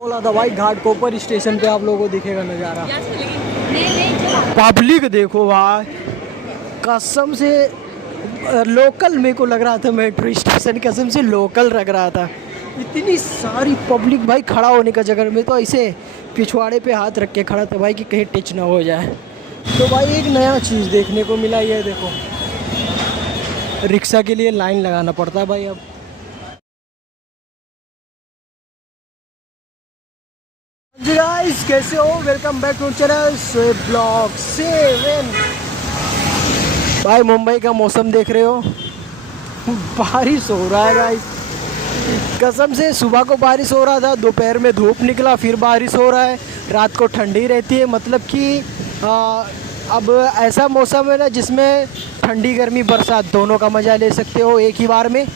बोला था भाई घाटकोपर स्टेशन पे आप लोगों को दिखेगा नज़ारा। पब्लिक देखो भाई, कसम से लोकल मेरे को लग रहा था, मेट्रो स्टेशन कसम से लोकल लग रहा था। इतनी सारी पब्लिक भाई, खड़ा होने का जगह में तो ऐसे पिछवाड़े पे हाथ रख के खड़ा था भाई कि कहीं टच ना हो जाए। तो भाई एक नया चीज़ देखने को मिला, ये देखो रिक्शा के लिए लाइन लगाना पड़ता है भाई अब। जी गाइस, कैसे हो? वेलकम बैक टू चैनल स्वेप ब्लॉग 7। भाई मुंबई का मौसम देख रहे हो, बारिश हो रहा है गाइस। कसम से सुबह को बारिश हो रहा था, दोपहर में धूप निकला, फिर बारिश हो रहा है, रात को ठंडी रहती है। मतलब कि अब ऐसा मौसम है ना जिसमें ठंडी गर्मी बरसात दोनों का मज़ा ले सकते हो एक ही बार में।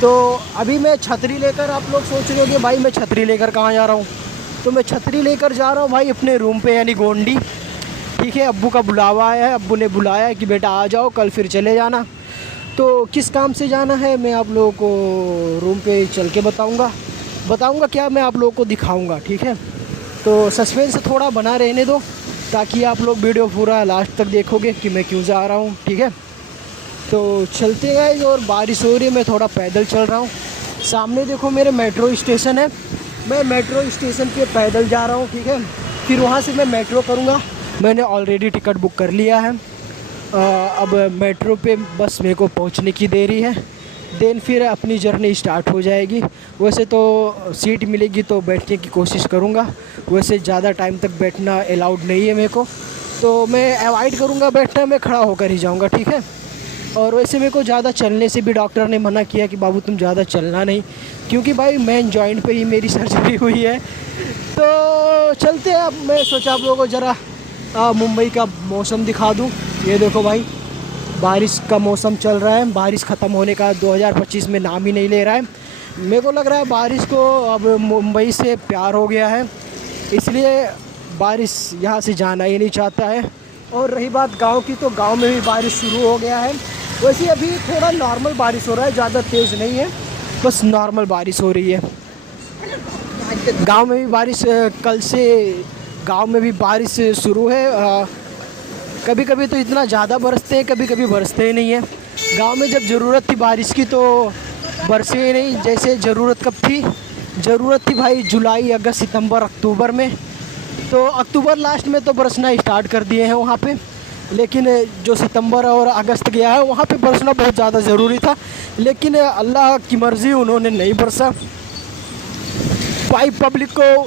तो अभी मैं छतरी लेकर, आप लोग सोच रहे हो कि भाई मैं छतरी लेकर कहाँ जा रहा हूँ, तो मैं छतरी लेकर जा रहा हूँ भाई अपने रूम पे, यानी गोंडी। ठीक है, अब्बू का बुलावा आया है, अब्बू ने बुलाया है कि बेटा आ जाओ, कल फिर चले जाना। तो किस काम से जाना है मैं आप लोगों को रूम पे चल के बताऊंगा क्या मैं आप लोगों को दिखाऊंगा। ठीक है, तो सस्पेंस थोड़ा बना रहने दो ताकि आप लोग वीडियो पूरा लास्ट तक देखोगे कि मैं क्यों जा रहा हूँ। ठीक है, तो चलते गाइस। और बारिश हो रही है, मैं थोड़ा पैदल चल रहा हूँ। सामने देखो मेरे मेट्रो स्टेशन है, मैं मेट्रो स्टेशन पे पैदल जा रहा हूँ। ठीक है, फिर वहाँ से मैं मेट्रो करूँगा। मैंने ऑलरेडी टिकट बुक कर लिया है। अब मेट्रो पे बस मेरे को पहुँचने की देरी है, देन फिर अपनी जर्नी स्टार्ट हो जाएगी। वैसे तो सीट मिलेगी तो बैठने की कोशिश करूँगा, वैसे ज़्यादा टाइम तक बैठना अलाउड नहीं है मेरे को, तो मैं अवॉइड करूँगा बैठना, मैं खड़ा होकर ही जाऊँगा। ठीक है, और वैसे मेरे को ज़्यादा चलने से भी डॉक्टर ने मना किया कि बाबू तुम ज़्यादा चलना नहीं, क्योंकि भाई मेन जॉइंट पे ही मेरी सर्जरी हुई है। तो चलते हैं। अब मैं सोचा आप लोगों को ज़रा मुंबई का मौसम दिखा दूँ। ये देखो भाई, बारिश का मौसम चल रहा है, बारिश ख़त्म होने का 2025 में नाम ही नहीं ले रहा है। मेरे को लग रहा है बारिश को अब मुंबई से प्यार हो गया है, इसलिए बारिश यहाँ से जाना ही नहीं चाहता है। और रही बात गांव की, तो गांव में भी बारिश शुरू हो गया है। वैसे अभी थोड़ा नॉर्मल बारिश हो रहा है, ज़्यादा तेज़ नहीं है, बस नॉर्मल बारिश हो रही है। गांव में भी बारिश, कल से गांव में भी बारिश शुरू है। कभी कभी तो इतना ज़्यादा बरसते हैं, कभी कभी बरसते ही नहीं है। गांव में जब ज़रूरत थी बारिश की तो बरसे ही नहीं। जैसे ज़रूरत कब थी? ज़रूरत थी भाई जुलाई, अगस्त, सितंबर, अक्टूबर में। तो अक्टूबर लास्ट में तो बरसना स्टार्ट कर दिए हैं वहाँ पे, लेकिन जो सितंबर और अगस्त गया है वहाँ पे बरसना बहुत ज़्यादा ज़रूरी था, लेकिन अल्लाह की मर्ज़ी, उन्होंने नहीं बरसा। भाई पब्लिक को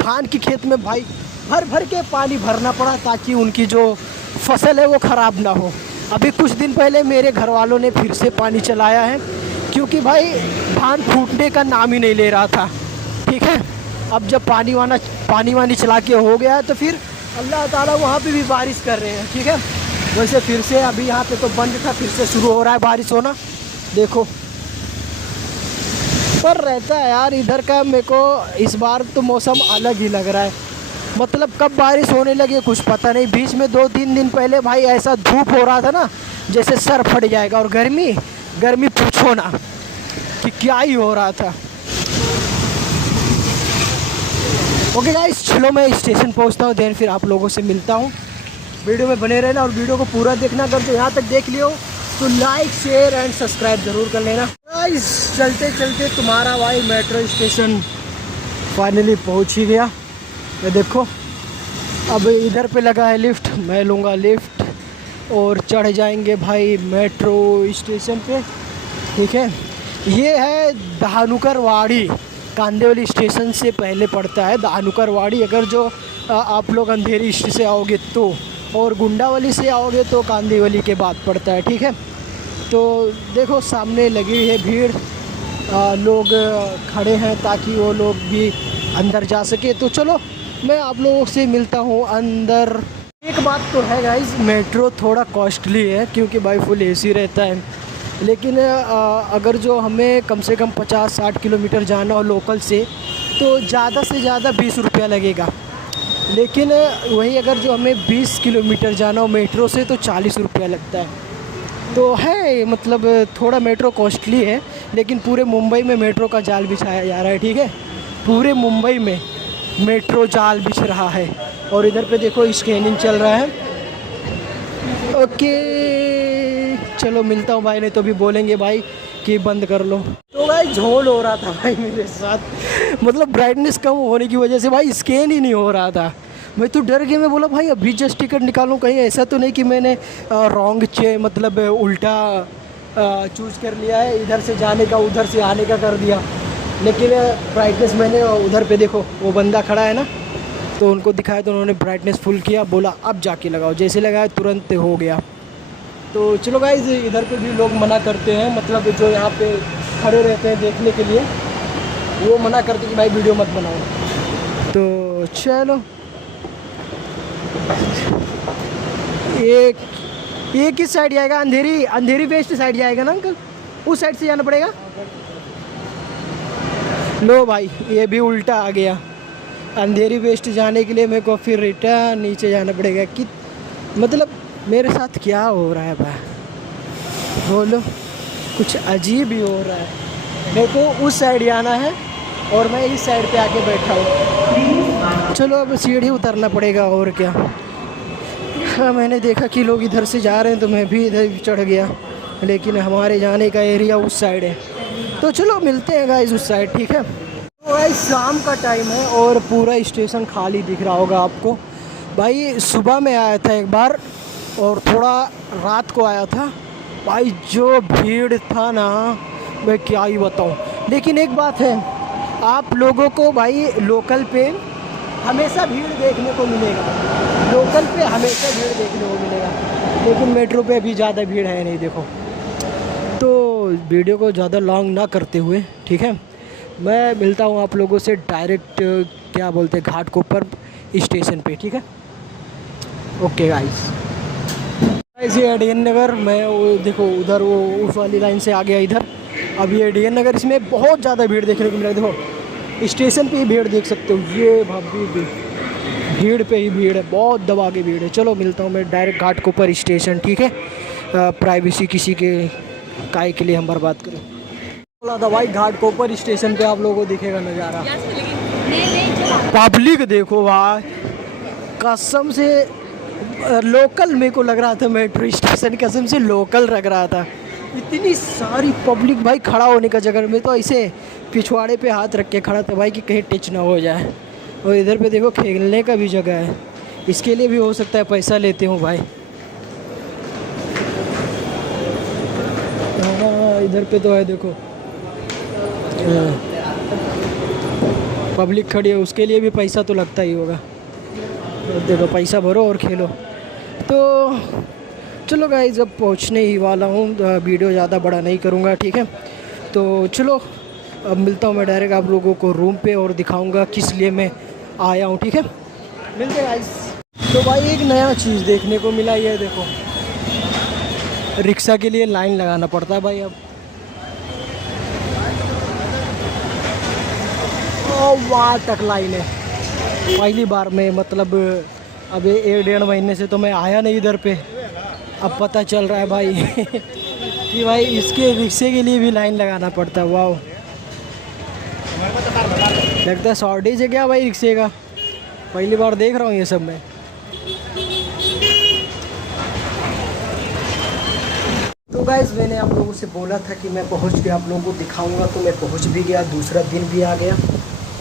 धान की खेत में भाई भर भर के पानी भरना पड़ा ताकि उनकी जो फसल है वो ख़राब ना हो। अभी कुछ दिन पहले मेरे घर वालों ने फिर से पानी चलाया है, क्योंकि भाई धान फूटने का नाम ही नहीं ले रहा था। ठीक है, अब जब पानी वानी चला के हो गया है तो फिर अल्लाह ताला वहाँ पे भी बारिश कर रहे हैं। ठीक है, वैसे फिर से अभी यहाँ पे तो बंद था, फिर से शुरू हो रहा है बारिश होना, देखो। पर रहता है यार इधर का, मेरे को इस बार तो मौसम अलग ही लग रहा है। मतलब कब बारिश होने लगी कुछ पता नहीं। बीच में 2-3 दिन पहले भाई ऐसा धूप हो रहा था ना जैसे सर फट जाएगा, और गर्मी पूछो ना कि क्या ही हो रहा था। ओके गाइस, चलो मैं स्टेशन पहुंचता हूं, देन फिर आप लोगों से मिलता हूं। वीडियो में बने रहना और वीडियो को पूरा देखना। अगर तो यहाँ तक देख लियो तो लाइक, शेयर एंड सब्सक्राइब ज़रूर कर लेना। गाइस चलते चलते तुम्हारा भाई मेट्रो स्टेशन फाइनली पहुंच ही गया। ये देखो, अब इधर पे लगा है लिफ्ट, मैं लूँगा लिफ्ट और चढ़ जाएंगे भाई मेट्रो स्टेशन पे। ठीक है, ये है धानुकरवाड़ी, कांदिवली स्टेशन से पहले पड़ता है धानुकरवाड़ी। अगर जो आप लोग अंधेरी से आओगे तो, और गुंडावली से आओगे तो कांदिवली के बाद पड़ता है। ठीक है, तो देखो सामने लगी हुई है भीड़, लोग खड़े हैं ताकि वो लोग भी अंदर जा सके। तो चलो मैं आप लोगों से मिलता हूँ अंदर। एक बात तो है गाइस, मेट्रो थोड़ा कॉस्टली है क्योंकि भाई फुल एसी रहता है, लेकिन अगर जो हमें कम से कम 50-60 किलोमीटर जाना हो लोकल से तो ज़्यादा से ज़्यादा 20 रुपया लगेगा। लेकिन वही अगर जो हमें 20 किलोमीटर जाना हो मेट्रो से तो 40 रुपया लगता है। तो है मतलब थोड़ा मेट्रो कॉस्टली है, लेकिन पूरे मुंबई में मेट्रो का जाल बिछाया जा रहा है। ठीक है, पूरे मुंबई में मेट्रो जाल बिछ रहा है। और इधर पे देखो स्कैनिंग चल रहा है। ओके चलो मिलता हूँ भाई, नहीं तो अभी बोलेंगे भाई कि बंद कर लो। तो भाई झोल हो रहा था भाई मेरे साथ, मतलब ब्राइटनेस कम होने की वजह से भाई स्कैन ही नहीं हो रहा था। मैं तो डर गया, मैं बोला भाई अभी जस्ट टिकट निकालूं, कहीं ऐसा तो नहीं कि मैंने रॉन्ग मतलब उल्टा चूज़ कर लिया है, इधर से जाने का उधर से आने का कर दिया। लेकिन ब्राइटनेस मैंने उधर पे देखो वो बंदा खड़ा है ना, तो उनको दिखाया तो उन्होंने ब्राइटनेस फुल किया, बोला अब जाके लगाओ, जैसे लगाया तुरंत हो गया। तो चलो गाइस इधर पे भी लोग मना करते हैं, मतलब जो यहाँ पे खड़े रहते हैं देखने के लिए, वो मना करते कि भाई वीडियो मत बनाओ। तो चलो एक किस साइड जाएगा? अंधेरी वेस्ट साइड जाएगा ना अंकल, उस साइड से जाना पड़ेगा। लो भाई ये भी उल्टा आ गया, अंधेरी वेस्ट जाने के लिए मेरे को फिर रिटर्न नीचे जाना पड़ेगा। कि मतलब मेरे साथ क्या हो रहा है भाई, बोलो कुछ अजीब ही हो रहा है। मेरे को उस साइड जाना है और मैं इस साइड पे आके बैठा हूँ। चलो अब सीढ़ी उतरना पड़ेगा और क्या। हाँ मैंने देखा कि लोग इधर से जा रहे हैं तो मैं भी इधर चढ़ गया, लेकिन हमारे जाने का एरिया उस साइड है। तो चलो मिलते हैं गाइस उस साइड, ठीक है। तो भाई शाम का टाइम है और पूरा स्टेशन खाली दिख रहा होगा आपको। भाई सुबह में आया था एक बार और थोड़ा रात को आया था, भाई जो भीड़ था ना मैं क्या ही बताऊं। लेकिन एक बात है, आप लोगों को भाई लोकल पे हमेशा भीड़ देखने को मिलेगा, लोकल पे हमेशा भीड़ देखने को मिलेगा, लेकिन मेट्रो पे अभी ज़्यादा भीड़ है नहीं देखो। तो वीडियो को ज़्यादा लॉन्ग ना करते हुए, ठीक है, मैं मिलता हूँ आप लोगों से डायरेक्ट क्या बोलते हैं घाटकोपर स्टेशन पे, ठीक है। ओके गाइस, ये एडीएन नगर, मैं वो देखो उधर वो उस वाली लाइन से आ गया इधर। अब ये एडीएन नगर, इसमें बहुत ज़्यादा भीड़ देखने को मिला। देखो स्टेशन पे ही भीड़ देख सकते हो, ये भाभी भीड़ पे ही भीड़ है, बहुत दबा के भीड़ है। चलो मिलता हूँ मैं डायरेक्ट घाटकोपर स्टेशन, ठीक है। प्राइवेसी किसी के काय के लिए हम बर्बाद करें। बोला था भाई घाटकोपर स्टेशन पे आप लोगों को दिखेगा नज़ारा, पब्लिक देखो भाई, कसम से लोकल मेरे को लग रहा था, मेट्रो स्टेशन कसम से लोकल लग रहा था। इतनी सारी पब्लिक भाई, खड़ा होने का जगह में तो ऐसे पिछवाड़े पे हाथ रख के खड़ा था भाई कि कहीं टच ना हो जाए। और इधर पे देखो खेलने का भी जगह है, इसके लिए भी हो सकता है पैसा लेते हो भाई। हाँ इधर पे तो है देखो, पब्लिक खड़ी है, उसके लिए भी पैसा तो लगता ही होगा। तो देखो पैसा भरो और खेलो। तो चलो गाइस जब पहुंचने ही वाला हूँ, वीडियो ज़्यादा बड़ा नहीं करूँगा, ठीक है। तो चलो अब मिलता हूँ मैं डायरेक्ट आप लोगों को रूम पे और दिखाऊंगा किस लिए मैं आया हूँ, ठीक है। मिलते हैं गाइस। तो भाई एक नया चीज़ देखने को मिला, ये देखो रिक्शा के लिए लाइन लगाना पड़ता है भाई अब। वहाँ तक लाइन है, पहली बार में, मतलब अब 1-1.5 महीने से तो मैं आया नहीं इधर पे, अब पता चल रहा है भाई कि भाई इसके रिक्शे के लिए भी लाइन लगाना पड़ता है। वाह, लगता है शॉर्टेज है क्या भाई रिक्शे का, पहली बार देख रहा हूँ ये सब मैं। तो गाइस मैंने आप लोगों से बोला था कि मैं पहुंच गया, आप लोगों को दिखाऊंगा, तो मैं पहुंच भी गया, दूसरा दिन भी आ गया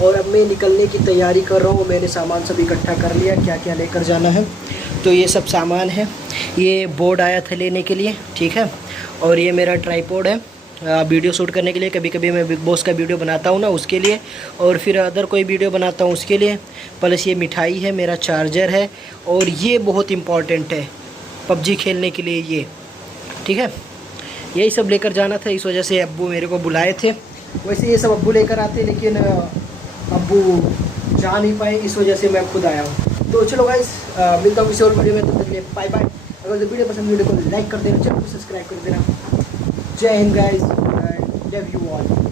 और अब मैं निकलने की तैयारी कर रहा हूँ। मैंने सामान सब इकट्ठा कर लिया, क्या क्या लेकर जाना है। तो ये सब सामान है, ये बोर्ड आया था लेने के लिए, ठीक है। और ये मेरा ट्राइपॉड है वीडियो शूट करने के लिए, कभी कभी मैं बिग बॉस का वीडियो बनाता हूँ ना उसके लिए, और फिर अदर कोई वीडियो बनाता हूँ उसके लिए। प्लस ये मिठाई है, मेरा चार्जर है, और ये बहुत इम्पॉर्टेंट है पबजी खेलने के लिए ये, ठीक है। यही सब लेकर जाना था, इस वजह से अब्बू मेरे को बुलाए थे। वैसे ये सब अब्बू लेकर आते, लेकिन अब्बू जा नहीं पाए, इस वजह से मैं खुद आया हूँ। तो चलो गाइस मिलता हूँ किसी और वीडियो में, तब तक के लिए बाय बाय। अगर जो वीडियो पसंद, वीडियो को लाइक कर देना, चैनल को सब्सक्राइब कर देना। जय Hind guys, love you all.